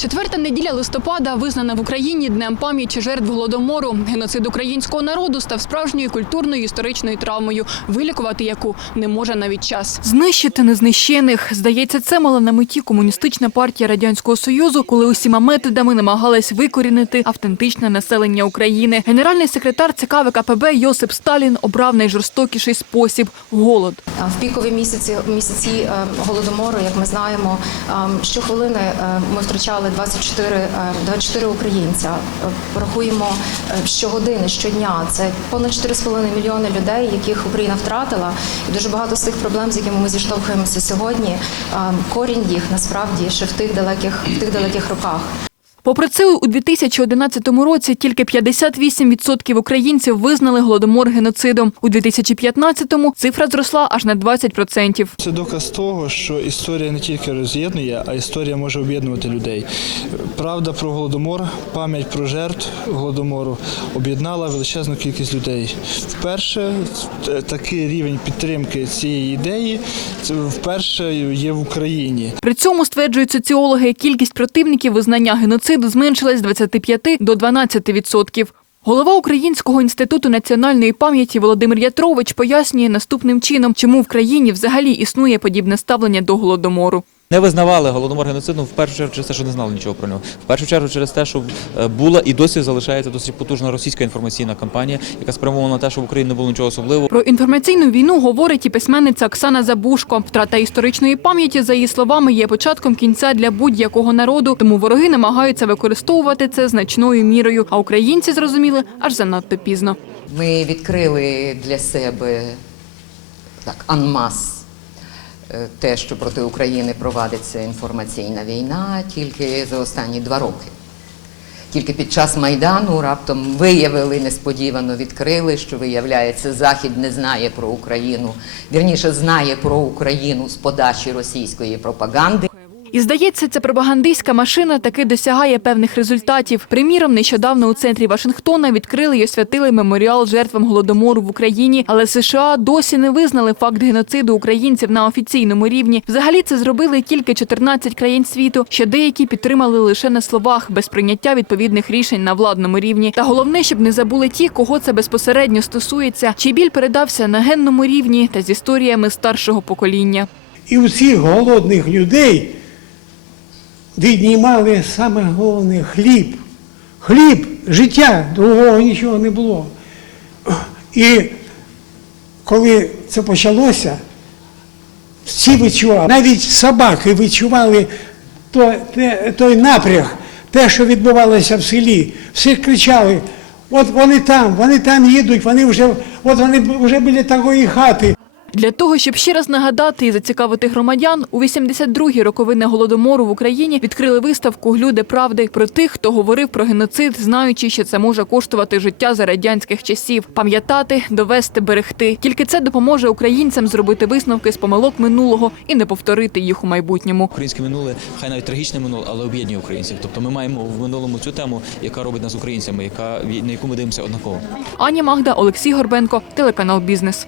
Четверта неділя листопада визнана в Україні днем пам'яті жертв голодомору. Геноцид українського народу став справжньою культурною історичною травмою, вилікувати яку не може навіть час. Знищити незнищених. Здається, це мала на меті комуністична партія радянського союзу, коли усіма методами намагалась викорінити автентичне населення України. Генеральний секретар ЦК ВКПБ Йосип Сталін обрав найжорстокіший спосіб голод. В пікові місяці місяці е, голодомору, як ми знаємо, е, щохвилини е, ми втрачали 24, е, 24 українця. Е, Рахуємо е, щогодини, щодня. Це понад 4,5 мільйони людей, яких Україна втратила. І дуже багато з тих проблем, з якими ми зіштовхуємося сьогодні. е, Корінь їх насправді ще в тих далеких в тих далеких роках. Попри це, у 2011 році тільки 58% українців визнали голодомор геноцидом. У 2015-му цифра зросла аж на 20%. Це доказ того, що історія не тільки роз'єднує, а історія може об'єднувати людей. Правда про голодомор, пам'ять про жертв голодомору об'єднала величезну кількість людей. Вперше такий рівень підтримки цієї ідеї вперше є в Україні. При цьому стверджують соціологи, кількість противників визнання геноциду зменшилась з 25 до 12%. Голова Українського інституту національної пам'яті Володимир Ятрович пояснює наступним чином, чому в країні взагалі існує подібне ставлення до голодомору. Не визнавали голодомор геноцидом в першу чергу через те, що не знали нічого про нього. В першу чергу через те, що е, була і досі залишається досить потужна російська інформаційна кампанія, яка спрямована на те, щоб в Україні не було нічого особливого. Про інформаційну війну говорить і письменниця Оксана Забушко. Втрата історичної пам'яті, за її словами, є початком кінця для будь-якого народу, тому вороги намагаються використовувати це значною мірою. А українці зрозуміли аж занадто пізно. Ми відкрили для себе так анмас те, що проти України провадиться інформаційна війна тільки за останні два роки. Тільки під час Майдану раптом виявили, несподівано відкрили, що виявляється, Захід не знає про Україну, вірніше знає про Україну з подачі російської пропаганди. І здається, ця пропагандистська машина таки досягає певних результатів. Приміром, нещодавно у центрі Вашингтона відкрили і освятили меморіал жертвам голодомору в Україні, але США досі не визнали факт геноциду українців на офіційному рівні. Взагалі це зробили тільки 14 країн світу, що деякі підтримали лише на словах, без прийняття відповідних рішень на владному рівні. Та головне, щоб не забули ті, кого це безпосередньо стосується, чий біль передався на генному рівні та з історіями старшого покоління. І цих голодних людей віднімали саме головне хліб. Хліб, життя, другого нічого не було. І коли це почалося, всі відчували, навіть собаки відчували той, той напряг, те, що відбувалося в селі. Всі кричали, от вони там, вони там їдуть, вони вже, от вони вже біля такої хати. Для того, щоб ще раз нагадати і зацікавити громадян, у 82-гі роковини голодомору в Україні відкрили виставку Глюди правди про тих, хто говорив про геноцид, знаючи, що це може коштувати життя за радянських часів, пам'ятати, довести, берегти. Тільки це допоможе українцям зробити висновки з помилок минулого і не повторити їх у майбутньому. Українське минуле, хай навіть трагічне минуле, але об'єднує українців. Тобто ми маємо в минулому цю тему, яка робить нас українцями, яка на яку ми дивимося однаково. Аня Магда, Олексій Горбенко, телеканал Бізнес.